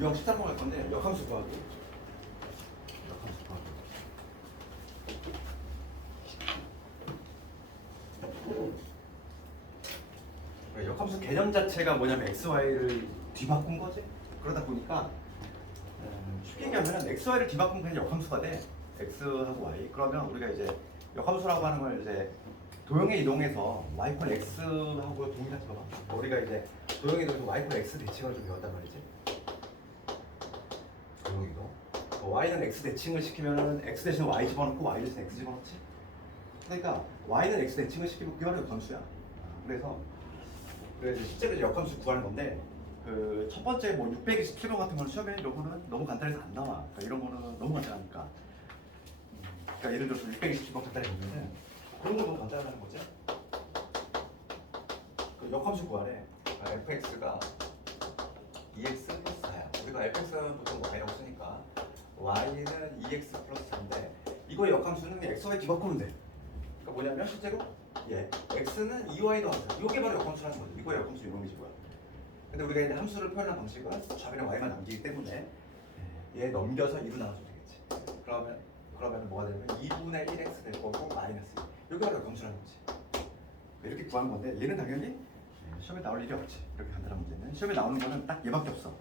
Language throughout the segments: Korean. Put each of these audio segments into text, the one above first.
유형 13번 갈 건데 역함수 구하기. 역함수 구하기. 역함수 개념 자체가 뭐냐면 x, y를 뒤바꾼 거지. 그러다 보니까 쉽게 얘기하면 x, y를 뒤바꾼 그냥 역함수가 돼. x하고 y. 그러면 우리가 이제 역함수라고 하는 걸 이제 도형에 이동해서 y권 x하고 동일하게 봐봐. 우리가 이제 도형에 이동해서 y권 x 대칭을 좀 배웠단 말이지. 도형 이동. y는 x 대칭을 시키면은 x 대신 y 집어넣고 y 대신 x 집어넣지. 그러니까 y는 x 대칭을 시키고 그게 바로 역함수야. 그래서 실제로 이제 역함수 구하는 건데 그 첫 번째 뭐 627번 같은 거는 시험에 이런 거는 너무 간단해서 안 나와. 그러니까 이런 거는 너무 간단하니까. 그러니까 예를 들어서 627번 간단히 보면은 그런 거 너무 간단하다는 거죠. 그 역함수 구하래. fx가 2x 플러스 4야. 우리가 fx는 보통 y라고 쓰니까 y는 2x 플러스 4인데 이거 역함수는 x, y 뒤바꾸면 돼. 그러니까 뭐냐면 실제로 x는 2y 더하자. 이게 바로 역함수라는 거죠. 이거 역함수 이놈이지 뭐야. 근데 우리가 이제 함수를 표현한 방식은 좌변에 y만 남기기 때문에 얘 넘겨서 2로 나눠주면 되겠지. 그러면 뭐가 되냐면 2분의 1x 될 거고 마이너스 2. 이게 바로 역함수라는 거지. 이렇게 구하는 건데 얘는 당연히 시험에 나올 일이 없지. 이렇게 간단한 문제는 시험에 나오는 거는 딱 얘밖에 없어.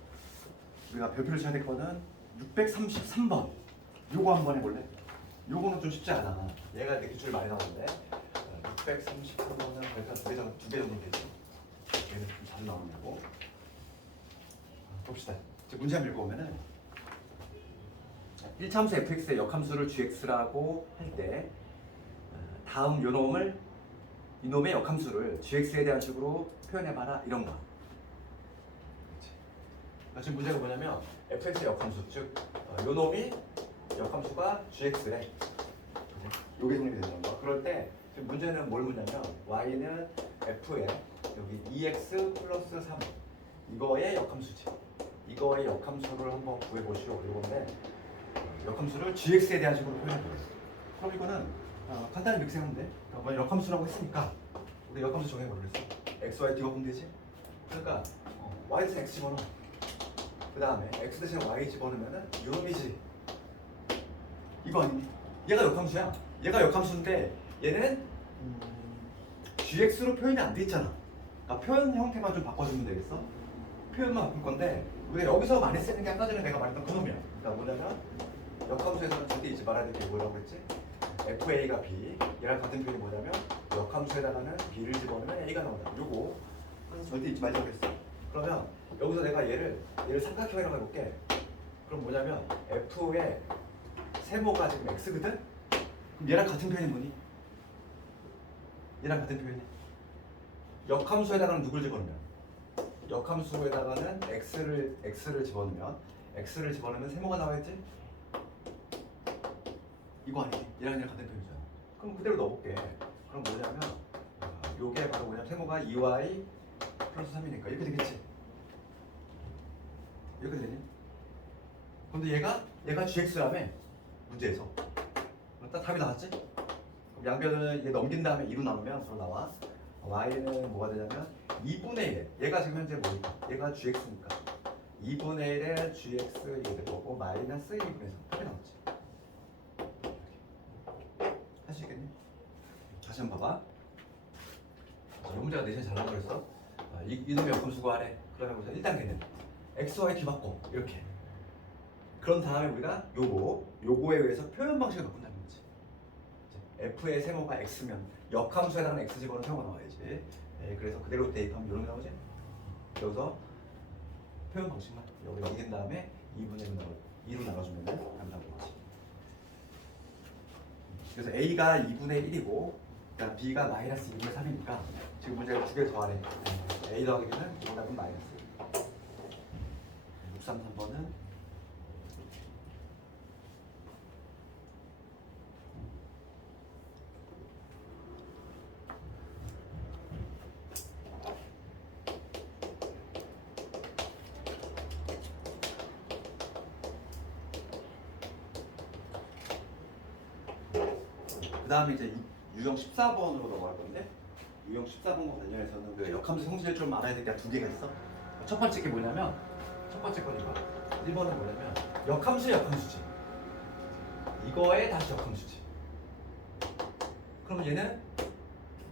우리가 별표를 쳐야 될 거는 633번. 요거 한번 해볼래? 요거는 좀 쉽지 않아. 얘가 이렇게 기출 많이 나오는데 633번은 별표 두 개 정도 되지. 얘는 좀 자주 나오는 거고. 봅시다. 이제 문제 한번 읽어보면은 1차함수 fx의 역함수를 gx라고 할 때 다음 요놈을 이놈의 역함수를 gx에 대한 식으로 표현해봐라 이런 거. 지금 문제가 뭐냐면 fx의 역함수 즉 요놈이 역함수가 gx래. 요게 정립이 되는 거. 그럴 때 지금 문제는 뭘 묻냐면 y는 f에 여기 2x 플러스 3 이거의 역함수지. 이거의 역함수를 한번 구해보시오. 이건데 역함수를 gx에 대한 식으로 표현해보래. 그럼 이거는 간단히 이렇게 생각하면 돼. 그러니까 역함수라고 했으니까 우리 역함수 정해보려 했어. x, y 뒤바꾸면 되지. 그러니까 y 대신 x 집어넣어. 그 다음에 x 대신 y 집어넣으면은 요놈이지. 이거 아니니? 얘가 역함수야. 얘가 역함수인데 얘는 gx로 표현이 안 돼 있잖아. 그러니까 표현 형태만 좀 바꿔주면 되겠어? 표현만 바꿀 건데 우리가 여기서 많이 쓰는 게 아까 전에 내가 말했던 그놈이야. 그러니까 뭐냐면 역함수에서는 절대 잊지 말아야 될 게 뭐라고 했지? fa가 b 얘랑 같은 표현이 뭐냐면 역함수에다가는 b를 집어넣으면 a가 나온다. 요거 절대 잊지 말자고 했어. 그러면 여기서 내가 얘를 삼각형이라고 해볼게. 그럼 뭐냐면 f의 세모가 지금 x거든? 그럼 얘랑 같은 표현이 뭐니? 얘랑 같은 표현이 역함수에다가는 누굴 집어넣으면? 역함수에다가는 x를 집어넣으면 세모가 나와야지? 이거 아니지? 얘랑 같은 표현이잖아. 그럼 그대로 넣어볼게. 그럼 뭐냐면 요게 바로 뭐냐면 세모가 2y 플러스 3이니까 이렇게 되겠지? 이렇게 되니? 근데 얘가 gx라며 문제에서 그럼 딱 답이 나왔지? 그럼 양변을 얘 넘긴 다음에 2로 나누면 바로 나와. y는 뭐가 되냐면 2분의 1. 얘가 지금 현재 뭐니까? 얘가 gx니까 2분의 1에 gx 이게 될 거고 마이너스 2분의 3 답이 나왔지. 할 수 있겠니? 다시 한번 봐봐. 이 문제가 내신 잘 나오고 있어. 이놈의 역함수 구하래. 그러면 우선 1단계는 x, y 뒤바꿔 이렇게. 그런 다음에 우리가 요거에 의해서 표현 방식을 바꾼다는 거지. f의 세모가 x면 역함수에 해당하는 x 집어넣은 세모가 나와야지. 그래서 그대로 대입하면 이런 게 나오지. 여기서 표현 방식만 여기 넘긴 다음에 2로 나눠주면 답이 나오겠지. 그래서 a가 2분의 1이고 그다음 b가 마이너스 2분의 3이니까 지금 문제가 두 개 더하래. a 더하기 b는 정답은 마이너스 633번은 그 다음에 이제 유형 14번으로 넘어갈 건데 유형 14번과 관련해서는 그 역함수 성질을 좀 알아야 될 게 두 개가 있어. 첫 번째 게 뭐냐면 첫 번째 건 이거 1번은 뭐냐면 역함수의 역함수지. 이거에 다시 역함수지. 그러면 얘는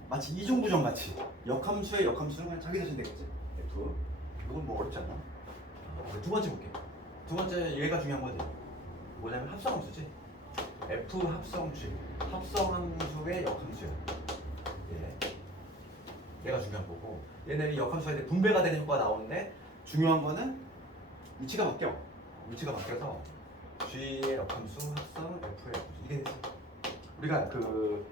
마치 이중부정 같이 역함수의 역함수는 그냥 자기 자신 되겠지. F. 이건 뭐 어렵지 않나? 두 번째 볼게. 두 번째 얘가 중요한 거지. 뭐냐면 합성함수지. F 합성식. 합성함수의 역함수야. 얘가 중요한 거고. 얘는 이 역함수에 대해 분배가 되는 효과가 나오는데 중요한 거는 위치가 바뀌어. 위치가 바뀌어서 G의 역함수 합성 F의 역함수 이게 되지. 우리가 그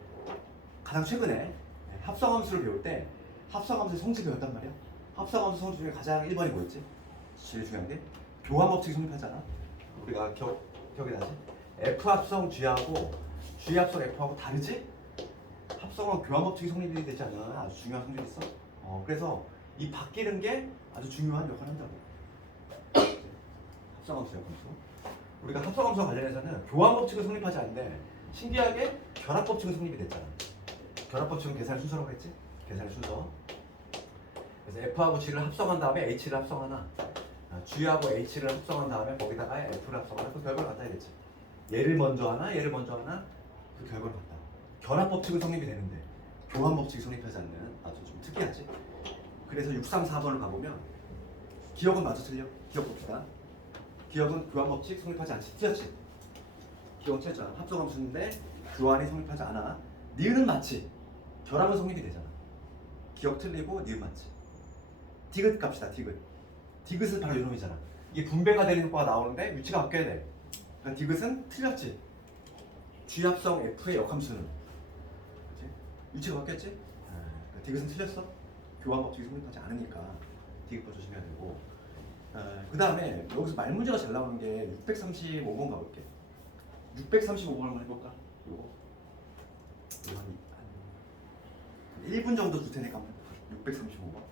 가장 최근에 합성함수를 배울 때 합성함수의 성질 배웠단 말이야. 합성함수 성질 중에 가장 1번이 뭐였지? 제일 중요한 게 교환 법칙이 성립하잖아. 우리가 기억이 나지? F 합성 G하고 G 합성 F하고 다르지? 합성은 교환 법칙이 성립이 되지 않아. 아주 중요한 성질이 있어. 그래서 이 바뀌는 게 아주 중요한 역할을 한다고. 합성함수 역함수. 우리가 합성함수와 관련해서는 교환 법칙을 성립하지 않는데 신기하게 결합 법칙은 성립이 됐잖아. 결합 법칙은 계산의 순서라고 했지? 계산의 순서. 그래서 F하고 G를 합성한 다음에 H를 합성하나, G하고 H를 합성한 다음에 거기다가 F를 합성하나 그 결과를 갖다 야겠지. 얘를 먼저 하나, 얘를 먼저 하나 그 결과를 갖다. 결합 법칙은 성립이 되는데 교환 법칙이 성립하지 않는 아주 좀 특이하지. 그래서 6, 3, 4번을 가보면 기억은 맞아 틀려. 기억 봅시다. 기억은 교환 법칙 성립하지 않지. 틀렸지. 기억은 틀렸잖아. 합성함수인데 교환이 성립하지 않아. 니은은 맞지. 결합은 성립이 되잖아. 기억 틀리고 니은 맞지. 디귿 갑시다. 디귿. 디귿은 바로 이놈이잖아. 이게 분배가 되는 효과가 나오는데 위치가 바뀌어야 돼. 그러니까 디귿은 틀렸지. G 합성 F의 역함수는 그치? 위치가 바뀌었지. 그러니까 디귿은 틀렸어. 교환 법칙이 성립하지 않으니까 디귿 거 조심해야 되고. 그 다음에 여기서 말 문제가 잘 나오는 게 635번 가볼게. 635번 한번 해볼까? 요거 한 1분 정도 줄 테니까 한번 635번.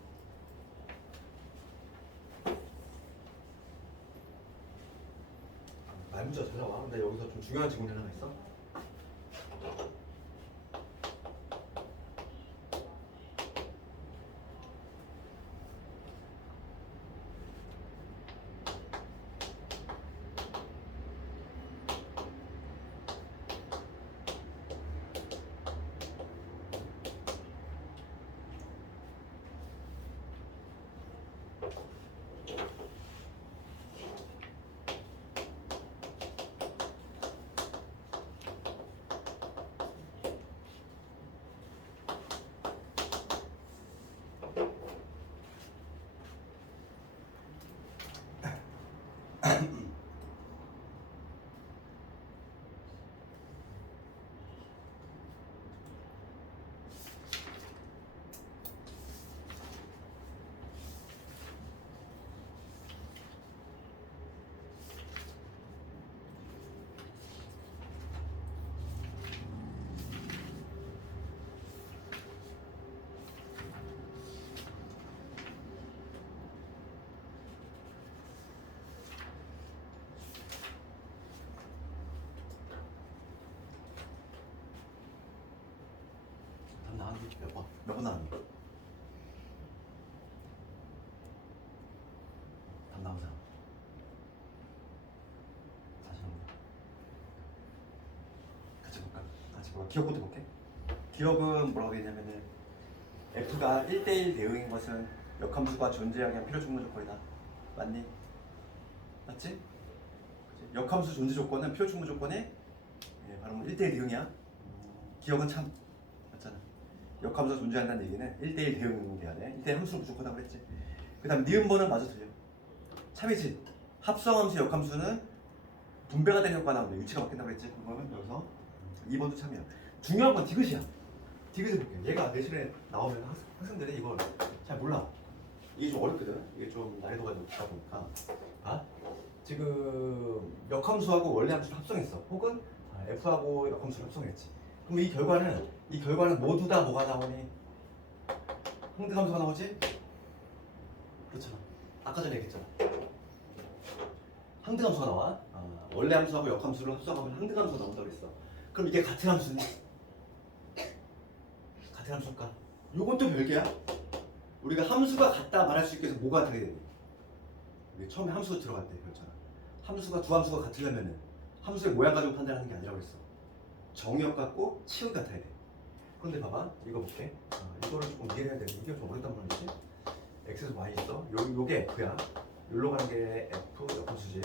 말 문제가 잘 나와. 근데 여기서 좀 중요한 질문이 하나 있어. 몇 번 나왔니? 답 나온 사람 다시 한번 같이 볼까? 같이 볼까? 기억부터 볼게. 기억은 뭐라고 되냐면은 F가 1대1 대응인 것은 역함수가 존재하기 위한 필요 충분 조건이다. 맞니? 맞지? 그치? 역함수 존재 조건은 필요 충분 조건에 바로 1대1 대응이야. 기억은 참 맞잖아. 역함수가 존재한다는 얘기는 1대1 대응이 돼야 돼. 1대1 함수는 부족하다고 그랬지. 그 다음에 니은번은 맞아 틀려. 참이지. 합성함수 역함수는 분배가 되는 효과가 나오는데 위치가 바뀐다고 그랬지. 그러면 여기서 2번도 참이야. 중요한 건 디귿이야. 디귿을 볼게. 얘가 내신에 나오면 학생들이 이걸 잘 몰라. 이게 좀 어렵거든. 이게 좀 난이도가 높다 보니까. 지금 역함수하고 원래 함수를 합성했어. 혹은 F하고 역함수를 합성했지. 그럼 이 결과는 모두 다 뭐가 나오니? 항등함수가 나오지? 그렇잖아. 아까 전에 얘기했잖아. 항등함수가 나와. 원래 함수하고 역함수를 합성하면 항등함수가 나온다고 그랬어. 그럼 이게 같은 함수니? 같은 함수일까? 요건 또 별개야. 우리가 함수가 같다 말할 수 있게 해서 뭐가 다르게 되니? 우리 처음에 함수 들어갈 때 그랬잖아. 함수가 두 함수가 같으려면은 함수의 모양 가지고 판단하는 게 아니라고 했어. 정의역 같고 치역 같아야 돼. 그런데 봐봐, 이거 볼게. 이거를 조금 이해해야 돼. 이게 좀 어렵단 말이지. x에서 y 있어. 요게 f야. 여기로 가는 게 f 역함수지.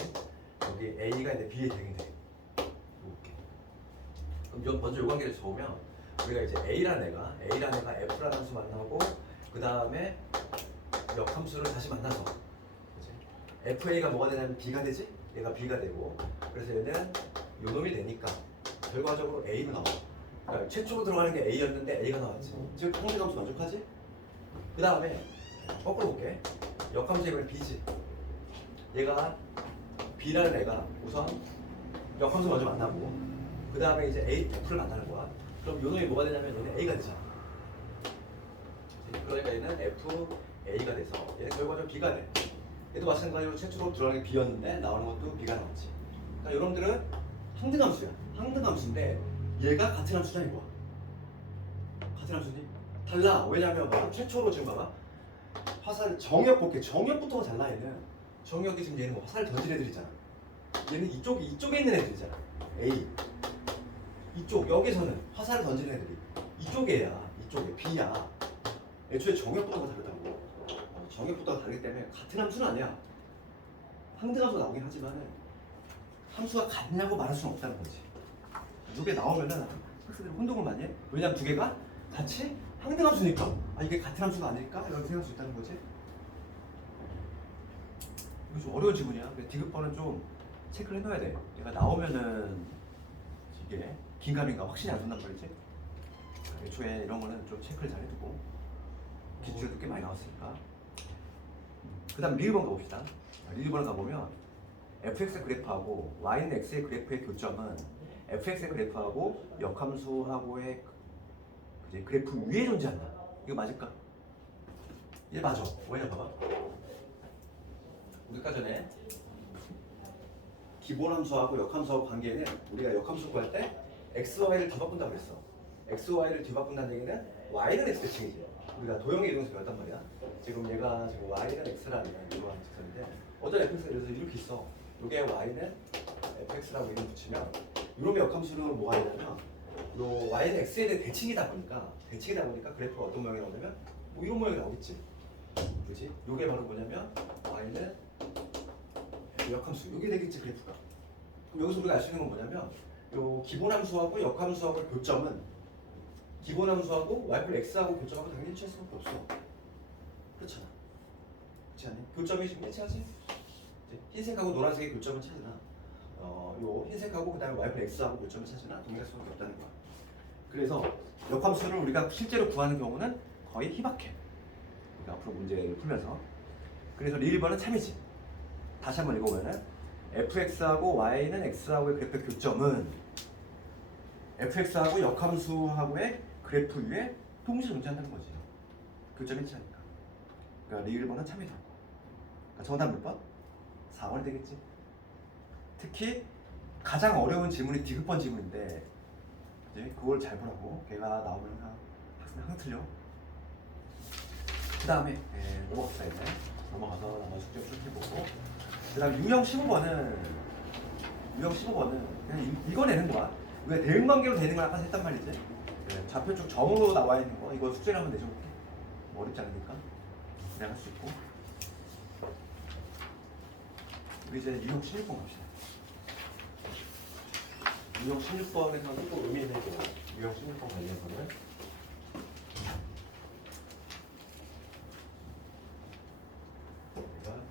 여기 a가 이제 b의 대응이 돼. 볼게. 그럼 먼저 요 관계를 적으면 우리가 이제 a라는 애가 f라는 함수 만나고 그 다음에 역함수를 다시 만나서 그치? fa가 뭐가 되냐면 b가 되지? 얘가 b가 되고 그래서 얘는 요놈이 되니까 결과적으로 a로 나와. 그러니까 최초로 들어가는 게 a였는데 a가 나왔지. 즉 평균함수 만족하지? 그 다음에 거꾸로 볼게. 역함수 이번에 b지. 얘가 b라는 애가 우선 역함수 먼저 만나고 그 다음에 이제 a, f를 만나는 거야. 그럼 요놈이 뭐가 되냐면 얘는 a가 되잖아. 그러니까 얘는 f, a가 돼서 얘는 결과적으로 b가 돼. 얘도 마찬가지로 최초로 들어가는 게 b였는데 나오는 것도 b가 나왔지. 그러니까 여러분들은 항등함수야. 항등함수인데 얘가 같은 함수다 이거야. 같은 함수니? 달라. 왜냐면 봐. 최초로 지금 봐봐. 화살 정역 볼게. 정역부터가 달라 얘는. 정역이 지금 얘는 뭐 화살을 던진 애들이잖아. 얘는 이쪽에 있는 애들이잖아. A. 이쪽 여기서는 화살을 던지는 애들이 이쪽에야. 이쪽에 B야. 애초에 정역부터가 다르다고. 정역부터가 다르기 때문에 같은 함수는 아니야. 항등함수가 나오긴 하지만은 함수가 같냐고 말할 수는 없다는 거지. 이게 나오면은 학생들이 혼동을 많이 해. 왜냐면 두 개가 같이 항등함수니까. 이게 같은 함수가 아닐까? 이렇게 생각할 수 있다는 거지. 이거 좀 어려운 지문이야. 디귿번은 좀 체크를 해놔야 돼. 얘가 나오면은 이게 긴가민가 확신이 안 선단 말이지. 애초에 이런 거는 좀 체크를 잘 해두고 기출도 꽤 많이 나왔으니까. 그 다음 리을번 가봅시다. 리을번 가보면 fx의 그래프하고 y는 x의 그래프의 교점은 fx의 그래프하고 역함수하고의 그래프 위에 존재한다. 이거 맞을까? 얘 맞아. 왜냐 봐봐. 우리 아까 전에 기본함수하고 역함수하고 관계는 우리가 역함수 구할 때 x, y를 다 바꾼다고 그랬어. x, y를 뒤바꾼다는 얘기는 y는 x 대칭이지. 우리가 도형의 이동식 배웠단 말이야. 지금 얘가 지금 y는 x라는 이러한 직선인데 어떤 fx가 그래서 이렇게 있어. 이게 y는 fx라고 이름 붙이면 이놈의 역함수는 뭐가 되냐면 요 y는 x에 대해 대칭이다 보니까 그래프가 어떤 모양이 나오냐면 뭐 이런 모양이 나오겠지. 그렇지? 이게 바로 뭐냐면 y는 역함수. 이게 되겠지 그래프가. 그럼 여기서 우리가 알 수 있는 건 뭐냐면 요 기본함수하고 역함수하고의 교점은 기본함수하고 y 플러스 x하고 교점하고 당연히 일치할 수밖에 없어. 그렇잖아. 그렇지 않니? 교점이 지금 일치하지? 흰색하고 노란색의 교점은 찾으나 요 흰색하고 그 다음에 y 플러스 x하고 교점을 찾으나 동일할 수밖에 없다는 거야. 그래서 역함수를 우리가 실제로 구하는 경우는 거의 희박해. 우리가 앞으로 문제를 풀면서. 그래서 리을번은 참이지. 다시 한번 읽어보면은 fx하고 y는 x하고의 그래프의 교점은 fx하고 역함수하고의 그래프 위에 동시에 존재한다는 거지. 교점이 일치하니까. 그러니까 리을번은 참이다. 그러니까 정답 몇 번? 4번이 되겠지. 특히 가장 어려운 지문이 디귿번 지문인데 이제 그걸 잘 보라고. 걔가 나오면 학생이 항상 틀려. 그 다음에 넘어갑시다. 이제 넘어가서 나머지 숙제 좀 해보고 그 다음에 유형 15번은 그냥 이거 내는 거야. 왜 대응관계로 되는 걸 아까 했단 말이지. 좌표축 점으로 나와 있는 거 이거 숙제를 한번 내줘볼게. 뭐 어렵지 않으니까 그냥 할 수 있고. 우리 이제 유형 16번 갑시다. 유형 16번에서는 또 의미 있는 거 유형 16번 관련해서는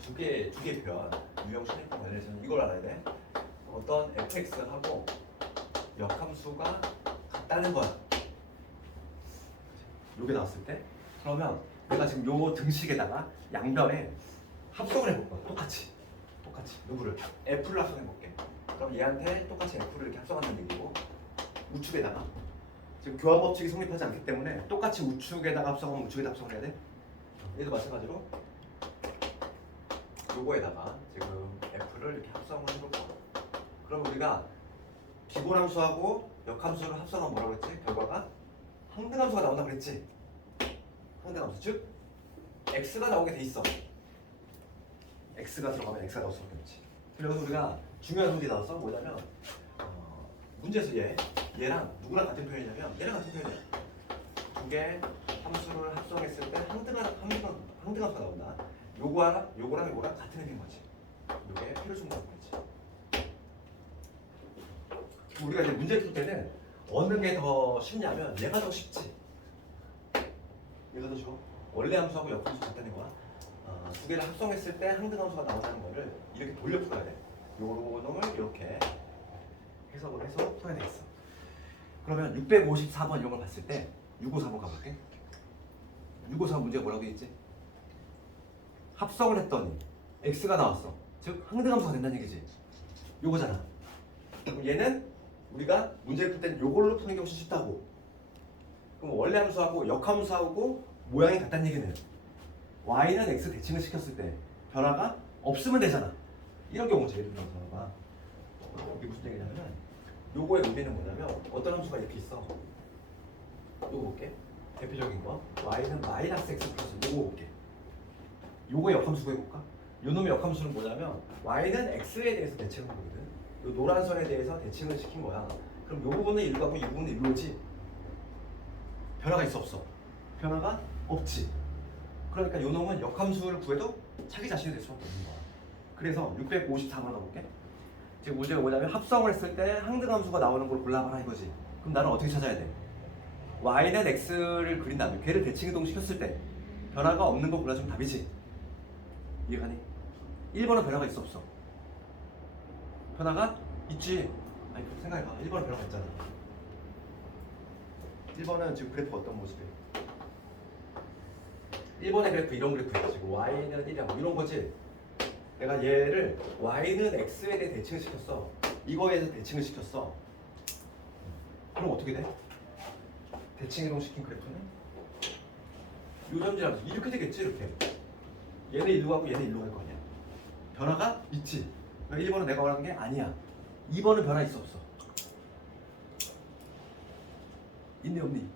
두 개 편 유형 16번 관련해서는 이걸 알아야 돼. 어떤 fx하고 역함수가 같다는 거야. 요게 나왔을 때 그러면 내가 지금 요 등식에다가 양변에 합성을 해볼 거야. 똑같이 누구를? f를 합성해볼게. 그럼 얘한테 똑같이 f를 이렇게 합성한다는 얘기고 우측에다가 지금 교환 법칙이 성립하지 않기 때문에 똑같이 우측에다가 합성하면 우측에다 합성을 해야 돼. 얘도 마찬가지로 요거에다가 지금 f를 이렇게 합성을 해볼 거야. 그럼 우리가 기본함수하고 역함수를 합성하면 뭐라고 그랬지? 결과가 항등함수가 나온다 그랬지? 항등함수 즉 x가 나오게 돼 있어. x가 들어가면 x가 나올 수밖에 없지. 그래서 우리가 중요한 문제 나왔어. 뭐냐면 문제에서 얘랑 누구랑 같은 표현이냐면 얘랑 같은 표현이야. 두 개 함수를 합성했을 때 항등함수가 나온다. 요거랑 요거랑 같은 의미인 거지. 요게 필요중과라고 그러지. 우리가 이제 문제 풀 때는 어느 게 더 쉽냐면 얘가 더 쉽지. 얘가 더 쉬워. 원래 함수하고 역함수 같다는 거야. 두 개를 합성했을 때 항등함수가 나온다는 거를 이렇게 돌려 풀어야 돼. 요런 놈을 이렇게 해석을 해서 풀어야 되겠어. 그러면 654번 이런 걸 봤을 때 654번 가볼게. 654 문제가 뭐라고 했지? 합성을 했더니 x가 나왔어. 즉 항등함수가 된다는 얘기지. 요거잖아. 그럼 얘는 우리가 문제를 풀 때는 요걸로 푸는 게 훨씬 쉽다고. 그럼 원래 함수하고 역함수하고 모양이 같다는 얘기는 y는 x 대칭을 시켰을 때 변화가 없으면 되잖아. 이런 경우지. 예를 들어서 봐. 이게 무슨 얘기냐면 요거의 의미는 뭐냐면 어떤 함수가 이렇게 있어. 요거 볼게. 대표적인 거 y는 마이너스 x 플러스 요거 볼게. 요거의 역함수 구해볼까? 요 놈의 역함수는 뭐냐면 y는 x에 대해서 대칭한 거거든. 요 노란 선에 대해서 대칭을 시킨 거야. 그럼 요 부분은 1로 가고 이 부분은 1로지. 변화가 있어 없어? 변화가 없지. 그러니까 요 놈은 역함수를 구해도 자기 자신이 될 수밖에 없는 거야. 그래서 654번 가볼게. 지금 문제가 뭐냐면 합성을 했을 때 항등함수가 나오는 걸 골라봐라 이거지. 그럼 나는 어떻게 찾아야 돼? y는 x를 그린 다음에 걔를 대칭이동 시켰을 때 변화가 없는 거 골라주면 답이지. 이해가니? 1번은 변화가 있어 없어? 변화가 있지. 아니 생각해봐. 1번은 변화가 있잖아. 1번은 지금 그래프 어떤 모습이에요? 1번의 그래프 이런 그래프야. 지금 y는 1이야 뭐 이런 거지. 내가 얘를 y는 x에 대해 대칭을 시켰어. 이거에 대해서 대칭을 시켰어. 그럼 어떻게 돼? 대칭 이동시킨 그래프는 요점지라면서 이렇게 되겠지. 이렇게 얘는 1로 가고 얘는 1로 갈 거 아니야. 변화가 있지. 1번은 내가 원하는 게 아니야. 2번은 변화 있어 없어? 있니 없니?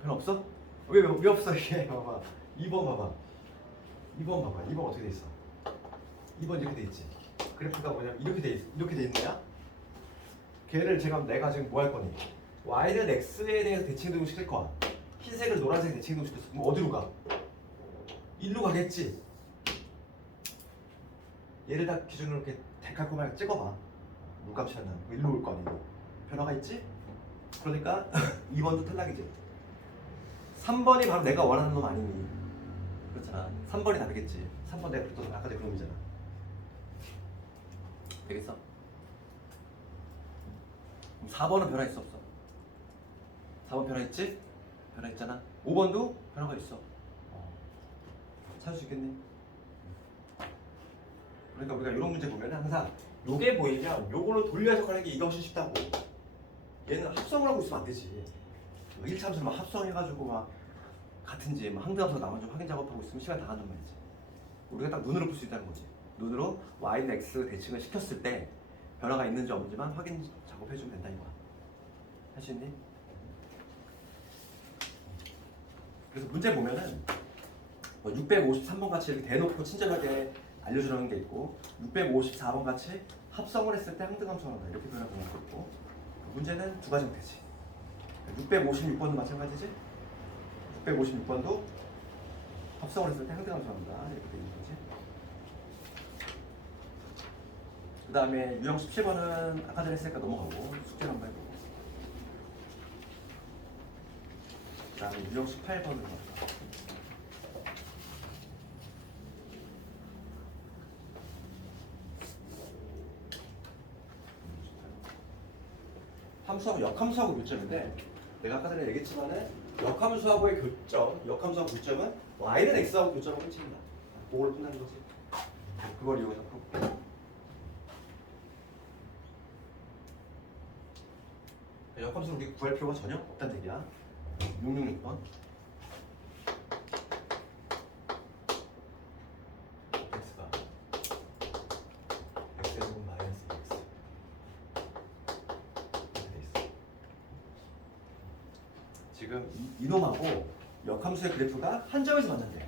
변화 없어? 왜 없어 이게? 봐봐. 2번 봐봐. 2번 봐봐. 2번 어떻게 돼 있어? 2번 이렇게 돼 있지. 그래프가 뭐냐면 이렇게 돼 있는 거야. 걔를 내가 지금 뭐 할 거니? y는 x에 대해서 대칭이동 시킬 거야. 흰색을 노란색 대칭이동 시켰어. 그럼 어디로 가? 1로 가겠지. 얘를 다 기준으로 이렇게 데칼코마니까 찍어봐. 물값이 안 나는 거 1로 올 거 아니야. 변화가 있지? 그러니까 2번도 탈락이지. 3번이 바로 내가 원하는 놈 아니니? 그렇잖아. 3번이 다르겠지. 3번 내가 그랬던 아까 그 놈이잖아. 되겠어? 4번은 변화 있어 없어? 4번 변화 있지? 변화 있잖아. 5번도 변화가 있어. 찾을 수 있겠니? 그러니까 우리가 이런 문제 보면 항상 요게 보이면 요걸로 돌려 해석하는 게 이게 훨씬 쉽다고. 얘는 합성을 하고 있으면 안 되지. 1차 함수를 막 합성해가지고 막 같은지 막 항등함수가 나오는지 확인 작업하고 있으면 시간 다 간단 말이지. 우리가 딱 눈으로 볼 수 있다는 거지. 눈으로 y는 x 대칭을 시켰을 때 변화가 있는지 없는지만 확인 작업해주면 된다 이거야. 할 수 있니? 그래서 문제 보면은 653번 같이 이렇게 대놓고 친절하게 알려주라는 게 있고 654번 같이 합성을 했을 때 항등함수가 나온다 이렇게 변화가 나오고 있고 문제는 두 가지면 되지. 656번도 마찬가지지. 656번도 합성을 했을 때 항등함수가 나온다 이렇게 되어 있는 거지. 그 다음에 유형 17번은 아까 전에 했으니까 넘어가고 숙제를 한번 해보고 그 다음에 유형 18번을 볼까. 함수하고 역함수하고 교점인데 내가 아까 전에 얘기했지만은 역함수하고의 교점, 역함수하고 교점은 y는 x하고 교점하고 끝입니다. 그걸 푼다는 거지. 그걸 이용해서 풀어볼게. 역함수를 우리가 구할 필요가 전혀 없다는 얘기야. 666번. x가 x제곱 마이너스 x 이렇게 돼 있어. 지금 이놈하고 역함수의 그래프가 한 점에서 만난대.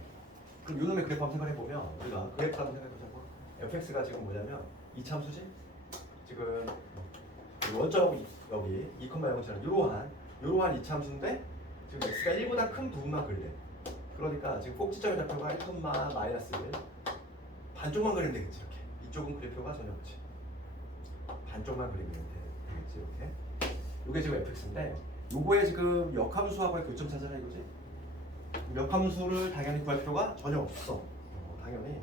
그럼 이놈의 그래프 한번 생각해 보면 우리가 그래프 한번 생각해 보자고. fx가 지금 뭐냐면 이 참수지? 지금 원점 여기 2,0처럼 이러한 이 참수인데 지금 x가 1보다 큰 부분만 그리래. 그러니까 지금 꼭지점의 좌표가 1, 마이너스 1 반쪽만 그리면 되겠지 이렇게. 이쪽은 그릴 필요가 전혀 없지. 반쪽만 그리면 되겠지 이렇게. 이게 지금 fx인데 요거에 지금 역함수하고의 교점 찾아라 이거지. 역함수를 당연히 구할 필요가 전혀 없어. 당연히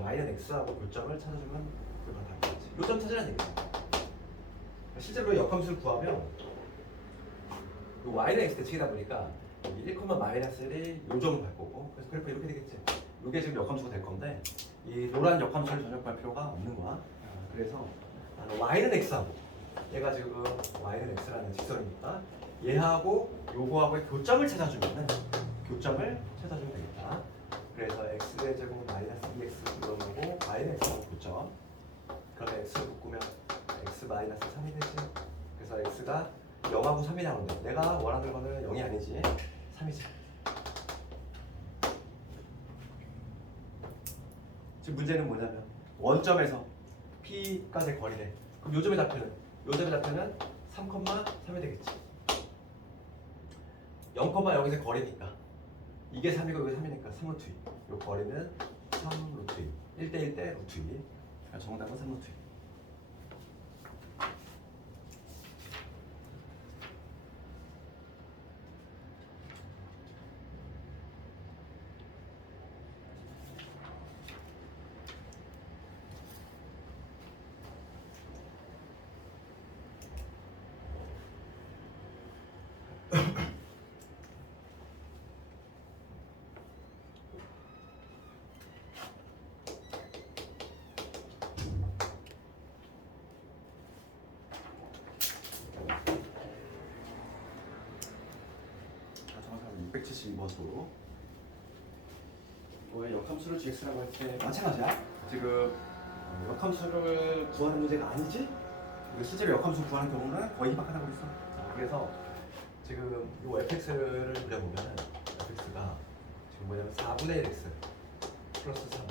y는 x하고 교점을 찾아주면 그걸 다 답이지. 요점 찾으라는 얘기야. 실제로 역함수를 구하면 y는 x 대칭이다 보니까 1, 마이너스 1이 요점을 갈 거고 그래서 그래프 이렇게 되겠지. 이게 지금 역함수가 될 건데 이 노란 역함수를 전혀 구할 필요가 없는 거야. 그래서 나는 y는 x하고 얘가 지금 y는 x라는 직선이니까 얘하고 요거하고의 교점을 찾아주면 되겠다. 그래서 x의 제곱 마이너스 2x 이러고 y는 x하고 교점. 그러면 x를 묶으면 x 마이너스 3이 되지. 그래서 x가 0하고 3이 나오는데 내가 원하는 거는 0이 아니지 3이지. 지금 문제는 뭐냐면 원점에서 P까지의 거리래. 그럼 요점의 좌표는 3,3이 되겠지. 0,0에서 거리니까 이게 3이고 이게 3이니까 3루트 2. 요 거리는 3루트 2. 1대1 대 루트 2. 그러니까 정답은 3루트 2. 정확하게 672번으로 이거의 역함수를 gx라고 할 때 마찬가지야. 지금 역함수를 구하는 문제가 아니지? 이거 실제로 역함수 구하는 경우는 거의 희박하다고 했어. 그래서 지금 이 fx를 그려보면 fx가 지금 뭐냐면 4분의 1 x 플러스 3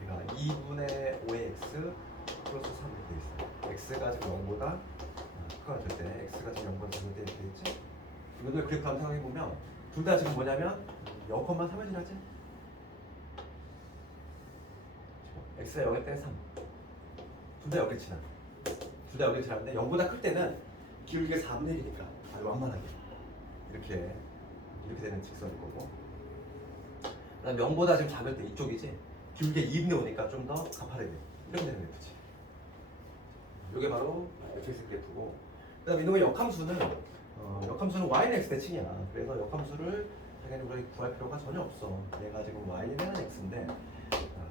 그러니까 2분의 5의 x 플러스 3 이렇게 돼 있어. x가 지금 0보다 크가 될 때 x가 지금 0보다 작을 때 이렇게 되겠지? 이것도 그래프 한번 생각해보면 둘 다 지금 뭐냐면 0,3을 지나지? x가 0일 때는 3 둘 다 여기 지나. 둘 다 여기 지나는데 0보다 클 때는 기울기가 4분의 1이니까 아주 완만하게 이렇게 되는 직선일 거고 그다음 0보다 지금 작을 때 이쪽이지 기울기가 2분의 5니까 좀 더 가파르게 이렇게 되는 그래프지. 이게 바로 fx 그래프고 그다음 이놈의 역함수는 y는 x 대칭이야. 그래서 역함수를 당연히 우리가 구할 필요가 전혀 없어. 얘가 지금 y는 x인데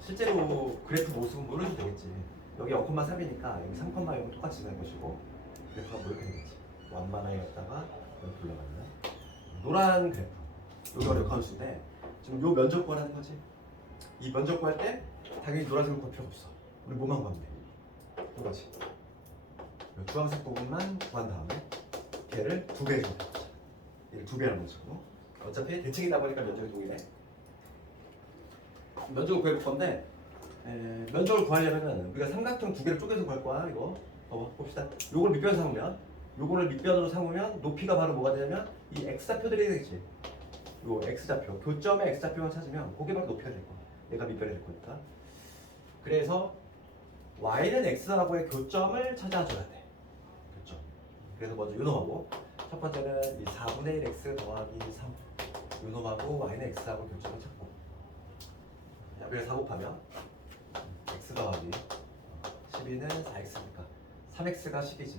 실제로 그래프 모습은 모르셔도 되겠지. 여기 0,3이니까 여기 3,0 똑같이 되는 것이고 그래프가 뭐 이렇게 되겠지. 완만하게 갔다가 이렇게 올라가는 노란 그래프. 여기가 역함수인데 지금 요 면적 구하는 거지. 이 면적 구할 때 당연히 노란색을 구할 필요 없어. 우리 뭐만 구하면 돼. 이거지. 주황색 부분만 구한 다음에 걔를 2배 정도 해보자. 얘를 2배라는 거죠. 어차피 대칭이다 보니까 면적이 동일해. 면적을 구해볼 건데 면적을 구하려면 우리가 삼각형 2개를 쪼개서 구할 거야. 이거 봅시다. 요걸 밑변 삼으면 요거를 밑변으로 삼으면 높이가 바로 뭐가 되냐면 이 x좌표들이 되겠지. 요 x좌표 교점의 x좌표만 찾으면 그게 바로 높이가 될 거야. 얘가 밑변이 될 거니까. 그래서 y는 x하고의 교점을 찾아줘야 돼. 교점. 그래서 먼저 요놈하고 첫 번째는 이 4분의 1 x 더하기 3 요놈하고 y는 x하고 교점을 찾고 그래서 4 곱하면 x 더하기 12는 4x니까 3x가 10이지.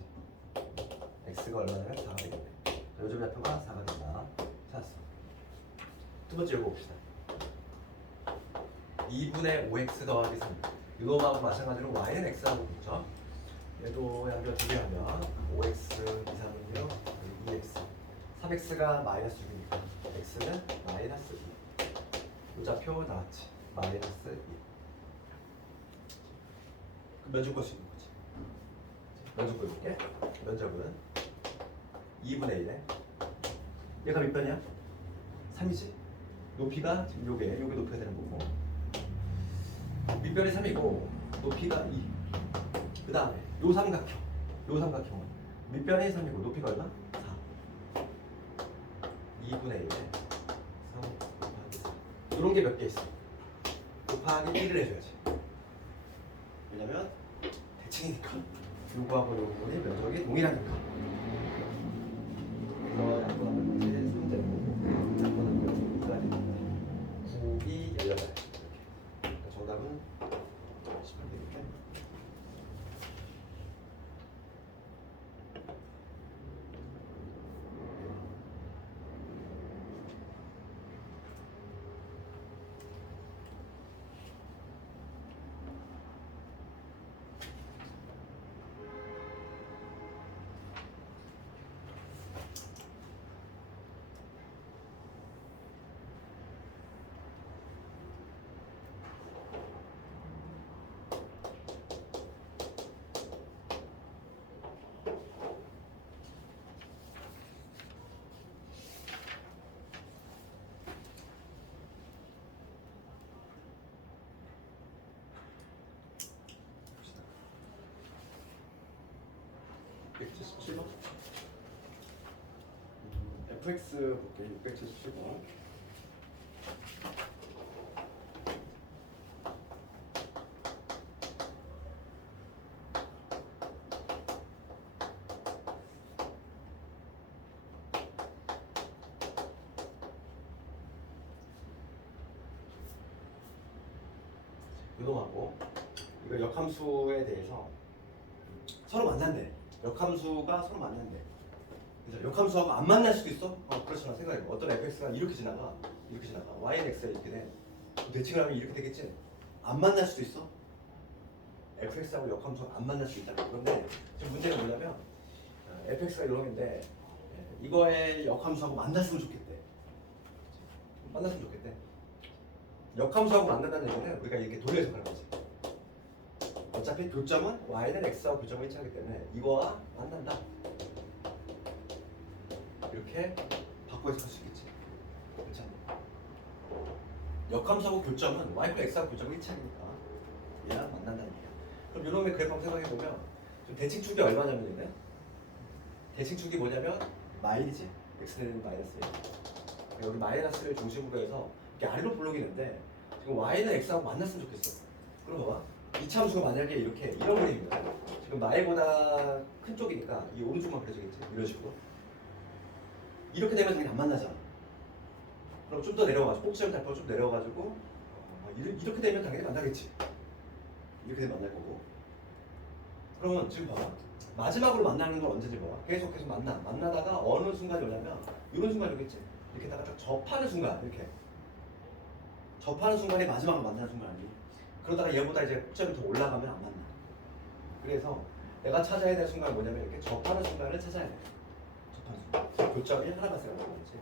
x가 얼마냐면 4가 되겠네. 요점 좌표가 4가 된다. 찾았어. 두 번째 읽어 봅시다. 2분의 5x 더하기 3 이거하고 마찬가지로 y는 x하고 있죠. 얘도 양변 두 개 하면 5x 2, 3은요 2x 3x가 마이너스 6이니까 x는 마이너스 2 이 좌표 나왔지. 마이너스 2 면적 구할 수 있는 거지. 면적 구해볼게. 면적은 2분의 1에 얘가 몇 변이야? 3이지. 높이가 지금 요게 높이가 되는 거고 밑변 밑변이 3이고 높이가 2. 그 다음에 요 삼각형은 밑변이 3이고 높이가 얼마? 4. 2분의 1에 3 곱하기 4. 이런 게 몇 개 있어? 곱하기 1을 해줘야지. 왜냐면 대칭이니까. 요거하고 요 부분이 면적이 동일하니까. 그래서 약분하면 이제 3제곱, 약분하면 2까지 9이 18. 이렇게. 그러니까 정답은 18대 이렇게. FX 볼게 677번. 이동하고 이거 역함수에 대해서 서로 만난대. 역함수가 서로 만난대. 그래서 역함수하고 안 만날 수도 있어? 그렇잖아. 생각해봐. 어떤 fx가 이렇게 지나가 y는 x가 이렇게 돼. 대칭을 하면 이렇게 되겠지? 안 만날 수도 있어? fx하고 역함수가 안 만날 수 있다는. 그런데 지금 문제는 뭐냐면 fx가 이런인데 이거의 역함수하고 만났으면 좋겠대. 만났으면 좋겠대. 역함수하고 만난다는 얘기는 우리가 이렇게 돌려서 가는 거지. 어차피 교점은 y는 x하고 교점을 일치하기 때문에 이거와 만난다. 이렇게 바꿔 해석할 수 있겠지. 그렇지 않나? 역함수하고 교점은 y하고 x하고 교점을 일치하니까 얘랑 만난다는 얘기야. 그럼 이놈의 그래프 한번 생각해보면 대칭축이 얼마냐면 얘는 대칭축이 뭐냐면 마일이지. x는 마이너스 1. 여기 마이너스를 중심으로 해서 이렇게 아래로 블록이는데 지금 y는 x하고 만났으면 좋겠어. 그럼 봐봐. 이차함수가 만약에 이렇게 이런 그림이야. 지금 나이보다 큰 쪽이니까 이 오른쪽만 그려지겠지. 이런 식으로. 이렇게 되면 당연히 안 만나잖아. 그럼 좀 더 내려가지고 꼭지점 달고 좀 내려가지고 이렇게 되면 당연히 만나겠지. 이렇게 되면 만날 거고. 그러면 지금 봐봐. 마지막으로 만나는 건 언제지 봐봐. 계속 만나다가 어느 순간이 오냐면 이런 순간이 오겠지. 이렇게다가 딱 접하는 순간 이렇게. 접하는 순간이 마지막으로 만나는 순간 아니니? 그러다가 얘보다 이제 꼭지점이 더 올라가면 안 만나. 그래서 내가 찾아야 될 순간은 뭐냐면 이렇게 접하는 순간을 찾아야 돼. 접하는 순간. 교점이 하나가 생각나는 거지.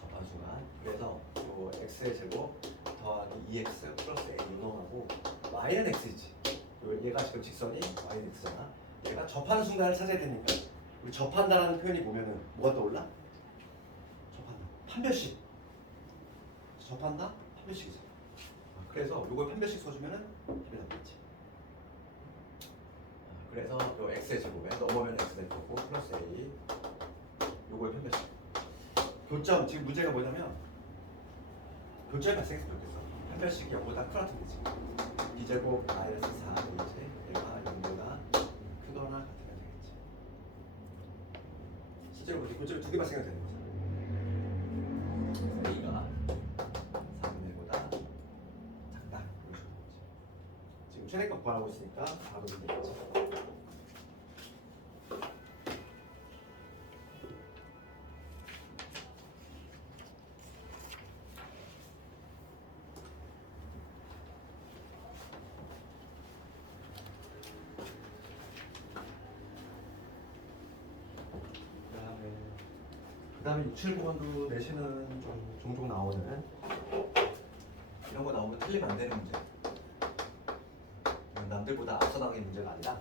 접하는 순간. 그래서 요 x의 제곱 더하기 2x 플러스 a 이놈하고 y는 x이지. 얘가 지금 직선이 y는 x잖아. 얘가 접하는 순간을 찾아야 되니까 우리 접한다라는 표현이 보면은 뭐가 떠올라? 접한다. 판별식. 접한다? 판별식이지. 그래서 요걸 판별식 써주면은 답이 나오겠지. 그래서 요 x의 제곱에 넘으면 x될 거고 플러스 a 요거의 판별식. 교점 지금 문제가 뭐냐면 교점이 발생했으면 좋겠어. 판별식이 0보다 크라는 거지. b제곱 마이너스 4a제 얘가 0보다 크거나 같으면 되겠지. 실제로 보지 교점이 두 개 발생이 되는 거잖아. 그래서 a가 4분의 1보다 작다. 지금 최대값 구하고 있으니까 바로 되겠지. 그다음에 679번도 내신은 좀 종종 나오는 이런 거 나오면 틀리면 안 되는 문제. 남들보다 앞서 나가는 문제가 아니라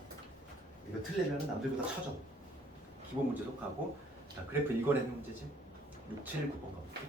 이거 틀리면 남들보다 쳐져. 기본 문제 속하고 자, 그래프 읽어내는 문제지. 679번 가볼게.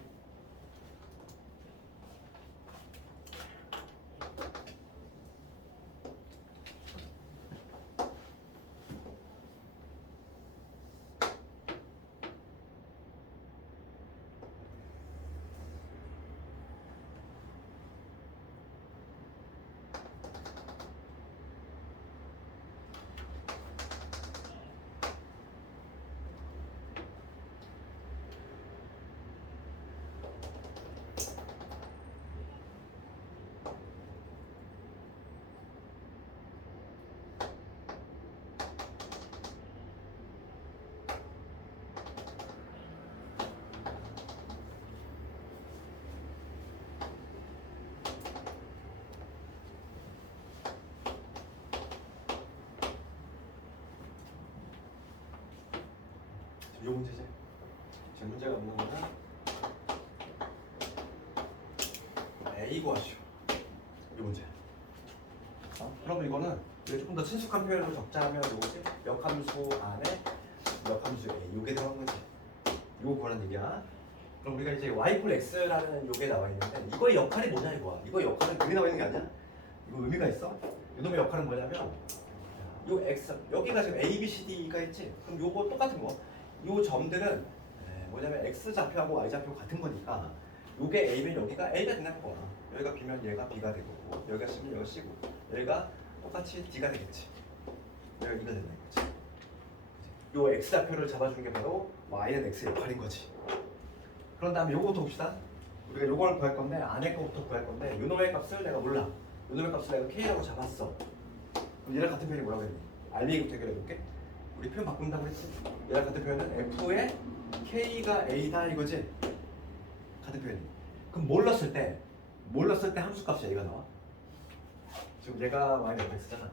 요 문제지. 지금 문제가 없는 거는 A 구하시오. 이 문제. 그러면 이거는 이게 조금 더 친숙한 표현으로 적자하면 요거지. 역함수 안에 역함수 A 요게 들어간 거지. 요거 구하는 얘기야. 그럼 우리가 이제 y 이퀄 x라는 요게 나와 있는데 이거의 역할이 뭐냐 이거야. 이거 역할은 여기 나와 있는 게 아니야. 이거 의미가 있어. 이놈의 역할은 뭐냐면 요 x 여기가 지금 a, b, c, d가 있지. 그럼 요거 똑같은 거. 요 점들은 뭐냐면 x 좌표하고 y 좌표 같은 거니까 요게 a면 여기가 a가 된다는 거야. 여기가 b면 얘가 b가 되고 여기가 c면 여기가 c고 여기가 똑같이 d가 되겠지. 여기가 이가 된다는 거지. 요 x 좌표를 잡아주는 게 바로 y는 x의 역할인 거지. 그런 다음에 요거부터 봅시다. 우리가 요걸 구할 건데 안에 거부터 구할 건데 요놈의 값을 내가 몰라. 요놈의 값을 내가 k라고 잡았어. 그럼 얘랑 같은 표현이 뭐라고 했니? 알맹이부터 해결해볼게. 우리 표현 바꾼다고 했지. 얘랑 같은 표현은 f의 k가 a다 이거지. 같은 표현이. 그럼 몰랐을 때 함수값이 a가 나와. 지금 얘가 y는 x잖아.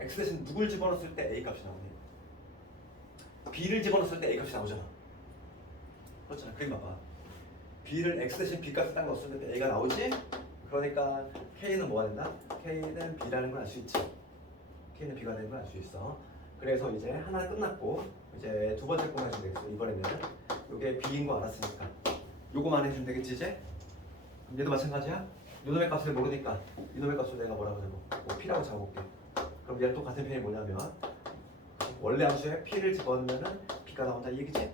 x 대신 누굴 집어넣었을 때 a 값이 나오니? b를 집어넣었을 때 a 값이 나오잖아. 그렇잖아. 그림 봐봐. b를 x 대신 b 값을 딱 넣었을 때 a가 나오지? 그러니까 k는 뭐가 된다? k는 b라는 걸 알 수 있지. k는 b가 되는 걸 알 수 있어. 그래서 이제 하나 끝났고 이제 두 번째 거만 해주면 되겠어. 이번에는 이게 b인 거 알았으니까 요거만 해주면 되겠지 이제? 그럼 얘도 마찬가지야. 이놈의 값을 모르니까 이놈의 값을 내가 뭐라고 적어? 뭐 p라고 적어볼게. 그럼 얘랑 똑같은 표현이 뭐냐면 원래 함수에 p를 집어넣으면 b가 나온다 이 얘기지?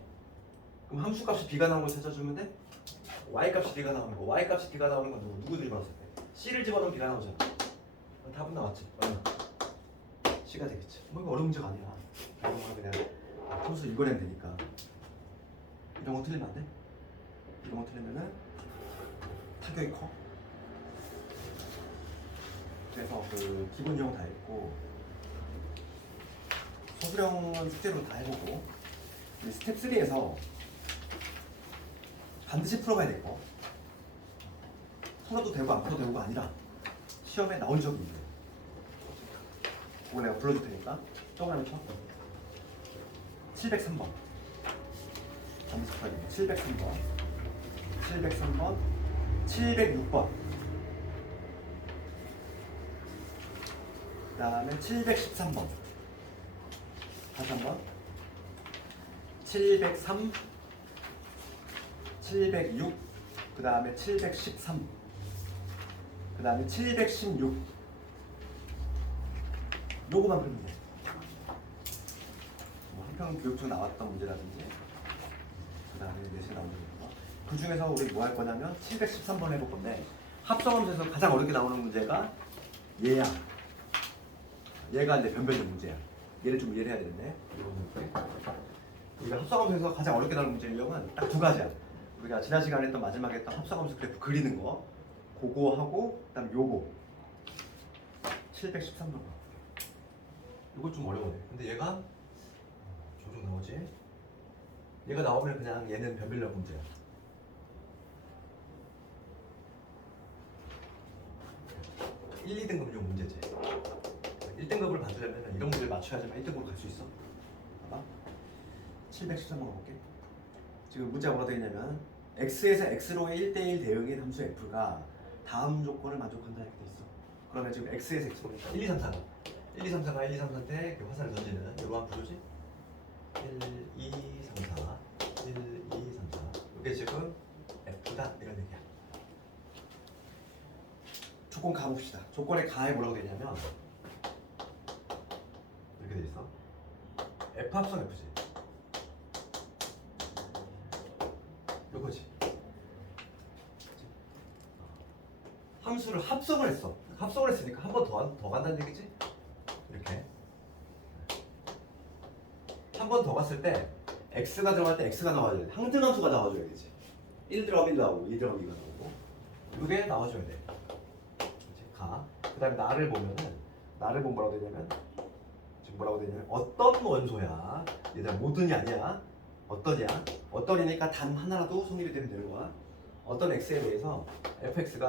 그럼 함수 값이 b가 나온 걸 찾아주면 돼? y 값이 b가 나오는 거. y 값이 b가 나오는 건 누구 집어넣었을 때? c를 집어넣으면 b가 나오잖아. 그럼 답은 나왔지. 얼마? c가 되겠지. 뭐 이거 어려운 문제가 아니야. 그냥 함수 이거 내면 되니까. 이런 거 틀리면 안 돼? 이런 거 틀리면은 타격이 커. 그래서 그 기본 유형 다 했고 소수령은 숙제로 다 해보고 우리 스텝 3에서 반드시 풀어가야 될 거. 풀어도 되고 안 풀어도 되고가 아니라 시험에 나온 적이 있는데 그거 내가 불러줄 테니까 동그라미 쳐. 703번 반드시 풀어야 돼. 703번 703번 706번 그 다음에 713번 다시 한번 703 706 그 다음에 713 그 다음에 716 요거만 풀면 돼. 뭐 한평 교육 중 나왔던 문제라든지 그 다음에 내신 나오는 거. 그 중에서 우리 뭐 할 거냐면 713번 해볼 건데 합성함수에서 가장 어렵게 나오는 문제가 얘야. 얘가 이제 변별적 문제야. 얘를 좀 이해를 해야 되는데 우리가 합성함수에서 가장 어렵게 나오는 문제 유형은 딱 두 가지야. 우리가 지난 시간에 했던 마지막에 했던 합성함수 그래프 그리는 거 그거 하고 그다음 요거 713번 요거 좀 어려워요. 근데 얘가 종종 나오지. 얘가 나오면 그냥 얘는 변별력 문제야. 1, 2등급 요 문제지. 1등급을 받으려면 이런 문제를 맞춰야지만 1등급으로 갈 수 있어. 봐봐. 713번 가볼게. 지금 문제가 뭐라고 되어 있냐면 x에서 x로의 1대1 대응인 함수 f가 다음 조건을 만족한다 이렇게 돼 있어. 그러면 지금 x에서 x로니까 1, 2, 3, 4가 1, 2, 3, 4가 1, 2, 3, 4한테 화살을 던지는 이러한 구조지. 1, 2, 3, 4 1, 2, 3, 4 이게 지금 f다 이런 얘기야. 조건 가봅시다. 조건의 가에 뭐라고 되냐면 이렇게 돼 있어. F 합성 F지. 요거지. 함수를 합성을 했어. 합성을 했으니까 한 번 더 간다는 얘기지. 이렇게 한 번 더 갔을 때 x가 들어갈 때 x가 나와줘야 돼. 항등함수가 나와줘야 되지. 1 들어가면 1 나오고 2 들어가면 2가 나오고 이게 나와줘야 돼. 가. 그 다음에 나를 보면은 나를 보면 뭐라고 되냐면 지금 뭐라고 되냐면 어떤 원소야. 얘들아 모든이 아니야. 어떠냐? 어떤이니까 단 하나라도 성립이 되면 되는 거야. 어떤 x에 대해서 fx가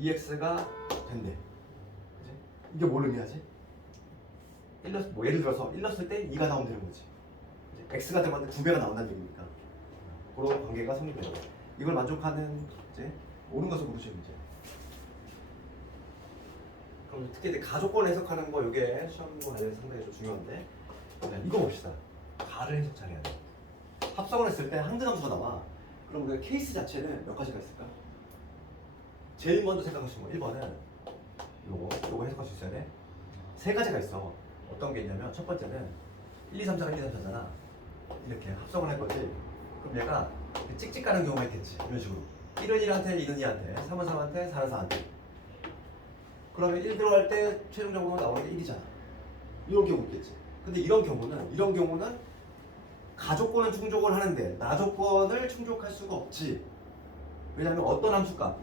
2x가 된대. 그치? 이게 뭘 의미하지? 뭐 예를 들어서 1 넣었을 때 2가 나오면 되는 거지. 이제 x가 되면 2배가 나온다는 얘기니까. 그런 관계가 성립돼요. 이걸 만족하는 이제 옳은 것을 고르시면 이제. 그럼 특히 이제 가족권 해석하는 거 이게 시험 관련해서 상당히 좀 중요한데 이거 봅시다. 가를 해석 잘해야 돼. 합성을 했을 때 한근 함수가 나와. 그럼 우리가 케이스 자체는 몇 가지가 있을까? 제일 먼저 생각하시면 거 1번은 요거 해석할 수 있어야 돼. 세 가지가 있어. 어떤 게 있냐면 첫 번째는 1, 2, 3, 4가 1, 2, 3, 4잖아. 이렇게 합성을 할 거지. 그럼 얘가 찍찍 가는 경우가 있겠지. 이런 식으로 1은 1한테 2는 2한테 3은 3한테 4는 4한테. 그러면 1 들어갈 때 최종적으로 나오는 게 1이잖아. 이런 경우 있겠지. 근데 이런 경우는 가족권은 충족을 하는데 나조건을 충족할 수가 없지. 왜냐하면 어떤 함수값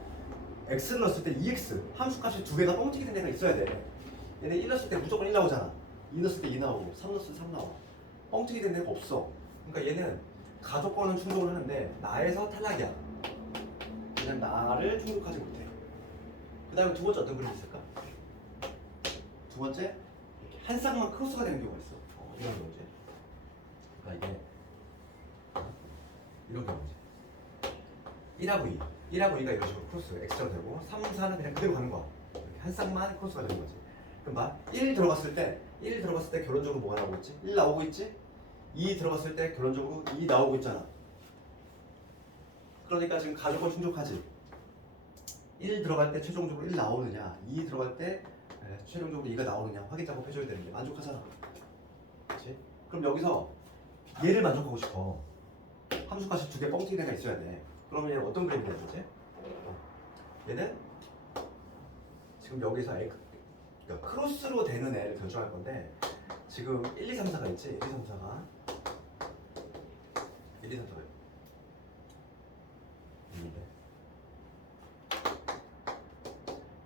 x를 넣었을 때 2x 함수값이 두 개가 뻥튀기 된 애가 있어야 돼. 얘네 1 넣었을 때 무조건 1 나오잖아. 2 넣었을 때 2 나오고 3 넣었을 때 3 나와. 뻥튀기 된 애가 없어. 그러니까 얘는 가족권은 충족을 하는데 나에서 탈락이야. 그냥 나를 충족하지 못해. 그 다음에 두 번째 어떤 그림이 있을까? 두 번째 이렇게 한 쌍만 크로스가 되는 경우가 있어. 이런 경우지. 그러니까 이게 이런 경우지. 1하고 2, 1하고 2가 이런 식으로 크로스 x가 되고 3, 4는 그냥 그대로 가는 거야. 이렇게 한 쌍만 크로스가 되는 거지. 그럼 봐, 1 들어갔을 때 결론적으로 뭐가 나오고 있지? 1 나오고 있지? 2 들어갔을 때 결론적으로 2 나오고 있잖아. 그러니까 지금 가족권 충족하지. 1 들어갈 때 최종적으로 1 나오느냐, 2 들어갈 때 최종적으로 2가 나오느냐 확인 작업 해줘야 되는 게 만족하잖아. 그렇지? 그럼 여기서 얘를 만족하고 싶어. 함수값이 두 개 뻥튀기 애가 있어야 돼. 그러면 얘는 어떤 그림이 되는 거지? 얘는 지금 여기서 그러니까 크로스로 되는 애를 결정할 건데 지금 1, 2, 3, 4가 있지? 1, 2, 3, 4가 1, 2, 3, 4가 있는데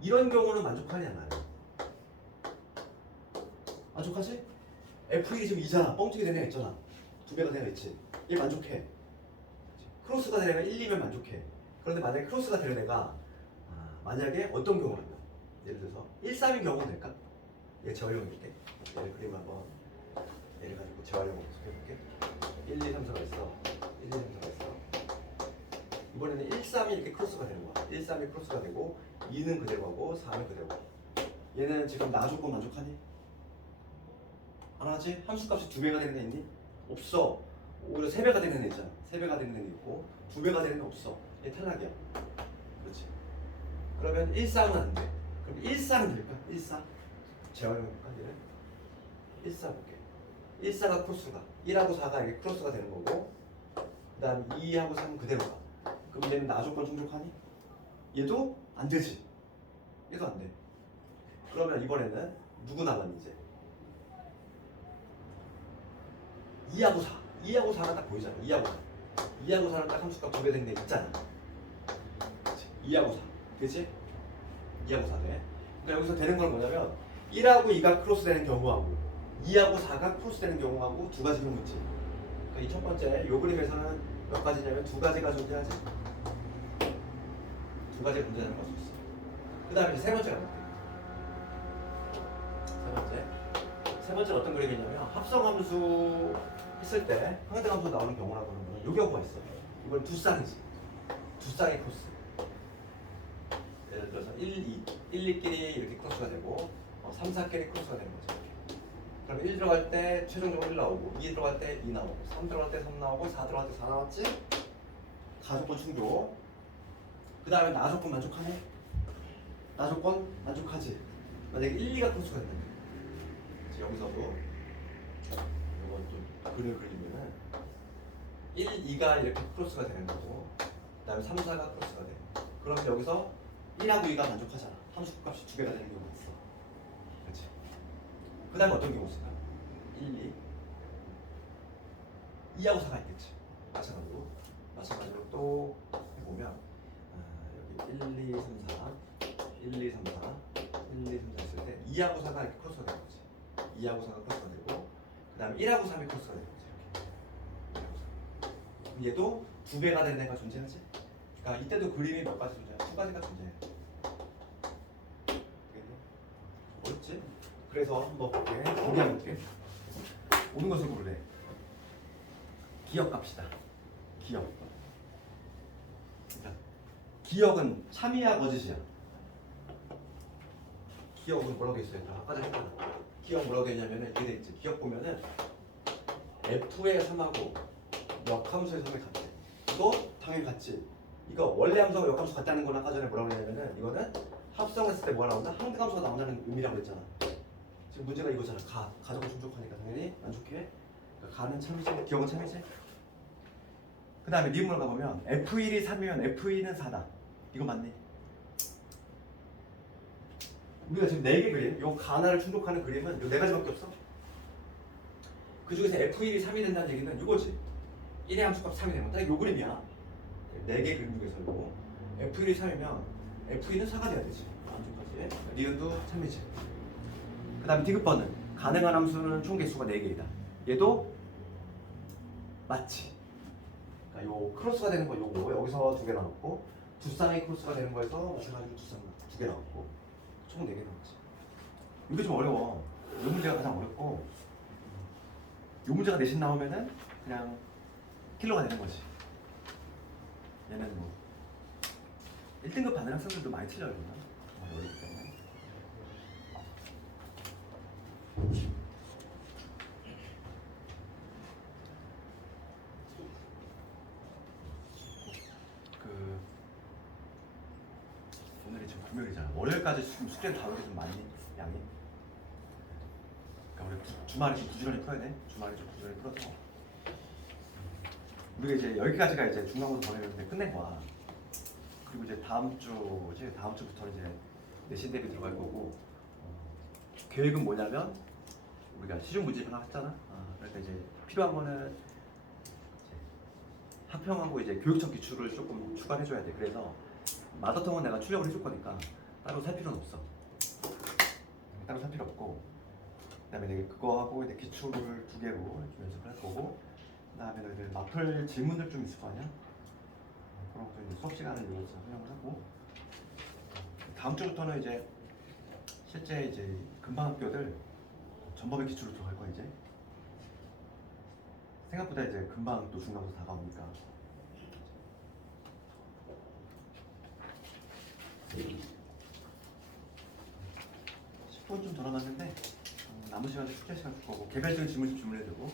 이런 경우는 만족하냐 안 하냐? 만족하지? F1이 지금 2잖아. 뻥튀기 된 애가 있잖아. 두 배가 된 애가 있지. 얘 만족해. 크로스가 되는 애가 1, 2면 만족해. 그런데 만약에 크로스가 되는 애가 만약에 어떤 경우라면 예를 들어서 1, 3인 경우는 될까? 얘 재활용해볼게. 얘를 그림 한번 얘를 가지고 재활용을 해볼게. 1, 2, 3, 4가 있어. 1, 2, 3, 4가 있어. 이번에는 1, 3이 이렇게 크로스가 되는 거야. 1, 3이 크로스가 되고 2는 그대로 가고 4는 그대로 가고. 얘는 지금 나조건 만족하니? 안 하지? 함수값이 두 배가 되는 애 있니? 없어. 오히려 세 배가 되는 애 있잖아. 세 배가 되는 애 있고 두 배가 되는 애 없어. 얘 탈락이야. 그렇지. 그러면 1, 4는 안 돼. 그럼 1, 4는 될까? 1, 4. 재활용해볼까? 얘를 1, 4 볼게. 1, 4가 크로스가 1하고 4가 이렇게 크로스가 되는 거고 그 다음 2하고 3은 그대로 가. 그럼 얘는 나조건 충족하니? 얘도 안 되지. 얘도 안 돼. 그러면 이번에는 누구 남았니 이제? 2하고 4. 2하고 4가 딱 보이잖아. 2하고 4. 2하고 4는 딱 함수값 두 배 된 게 있잖아. 그치? 2하고 4. 그치? 2하고 4 돼. 그러니까 여기서 되는 건 뭐냐면 1하고 2가 크로스 되는 경우하고 2하고 4가 크로스 되는 경우하고 두 가지 경우 있지. 그러니까 이 첫 번째 요 그림에서는 몇 가지냐면 두 가지가 존재하지. 두 가지가 존재하는 걸 수 있어. 그 다음에 세 번째가 볼게. 세 번째 어떤 그림이냐면 합성함수 했을 때 상대함수 나오는 경우라고는 요 경우가 있어. 이건 두 쌍이지. 두 쌍의 크로스. 예를 들어서 1, 2, 1, 2끼리 이렇게 크로스가 되고 3, 4끼리 크로스가 되는 거죠. 그럼 1 들어갈 때 최종적으로 1 나오고 2 들어갈 때 2 나오고 3 들어갈 때 3 나오고 4 들어갈 때 4 나왔지? 가조건 충족. 그 다음에 나조건 만족하네? 나조건 만족하지? 만약에 1, 2가 크로스가 된다. 여기서도 이건 좀 그림을 그리면은 1, 2가 이렇게 크로스가 되는 거고 그 다음에 3, 4가 크로스가 되는 거. 그럼 여기서 1하고 2가 만족하잖아. 함수값이 두 배가 되는 경우가 있어. 그렇지? 그 다음에 어떤 경우 있을까? 1, 2 2하고 4가 있겠지. 마찬가지로 또 해보면 여기 1, 2, 3, 4 1, 2, 3, 4 1, 2, 3, 4 있을 때 2하고 4가 이렇게 크로스가 되는 거지. 2하고 4가 크로스가 되고 그 다음에 1하고 3이 크로스가 되는 거지. 이렇게. 얘도 두 배가 되는 애가 존재하지. 그러니까 이때도 그림이 몇 가지 존재해? 두 가지가 존재해. 어렵지? 그래서 한번 볼게. 거기 한번 볼게. 오는 것을 고르래. 기억 갑시다. 기억. 자, 기억은 참이야 거짓이야? 기억은 뭐라고 했어요? 아까 전에 했잖아. 기억 뭐라고 했냐면은 이렇게 돼 있지. 기억 보면은 f의 3하고 역함수의 3이 같대. 이거 당연히 같지. 이거 원래 함수하고 역함수 같다는 건 아까 전에 뭐라고 했냐면은 이거는 합성했을 때 뭐가 나온다? 항등함수가 나온다는 의미라고 했잖아. 지금 문제가 이거잖아. 가정을 충족하니까 당연히 안 좋게. 그러니까 가는 참이지, 기억은 참이지. 그 다음에 니은으로 가보면 F1이 3이면 F2는 4다. 이거 맞네. 우리가 지금 4개 그림, 요 가나를 충족하는 그림은 요 4가지밖에 없어. 그 중에서 F1이 3이 된다는 얘기는 이거지. 1의 함수값 3이 되면 딱 요 그림이야. 4개 그림 중에서 이거. F1이 3이면 F2는 4가 돼야 되지. 함수까지. 니은도 참이지. 그 다음에 디귿번은 가능한 함수는 총 개수가 4개이다. 얘도 맞지. 그러니까 요 크로스가 되는 거 요거 여기서 2개 나왔고 두 쌍이 크로스가 되는 거에서 마찬가지로 두 개 나왔고 총 4개 나왔지. 이게 좀 어려워. 이 문제가 가장 어렵고 이 문제가 내신 나오면은 그냥 킬러가 되는 거지. 얘는 뭐 1등급 받는 학생들도 많이 틀려요. 어렵기 때문에. 오늘이 지금 금요일이잖아. 월요일까지 지금 숙제를 다루기 좀 많이 양이. 그러니까 우리 주말에 좀 부지런히 풀어야 돼. 주말에 좀 부지런히 풀어서 우리가 이제 여기까지가 이제 중간고사 보내는데 끝낸 거야. 그리고 이제 다음 주부터 이제 내신 대비 들어갈 거고 계획은 뭐냐면 우리가 시중 문제 하나 했잖아. 그러니까 이제 필요한 거는 이제 합평하고 이제 교육청 기출을 조금 추가해줘야 돼. 그래서 마더텅은 내가 출력을 해줄 거니까 따로 살 필요는 없어. 따로 살 필요 없고 그다음에 내가 그거 하고 이제 기출을 2개로 좀 연습을 할 거고 그다음에 너희들 마플 질문들 좀 있을 거 아니야? 그런 것도 이제 수업 시간을 이용해서 활용을 하고 다음 주부터는 이제 실제 이제 금방 학교들 전법의 기출로 들어갈 거야 이제. 생각보다 이제 금방 또 중간고사 다가오니까. 10분 좀 더 남았는데 남은 시간에 숙제 시간 줄 거고 개별적인 질문 좀 주문해주고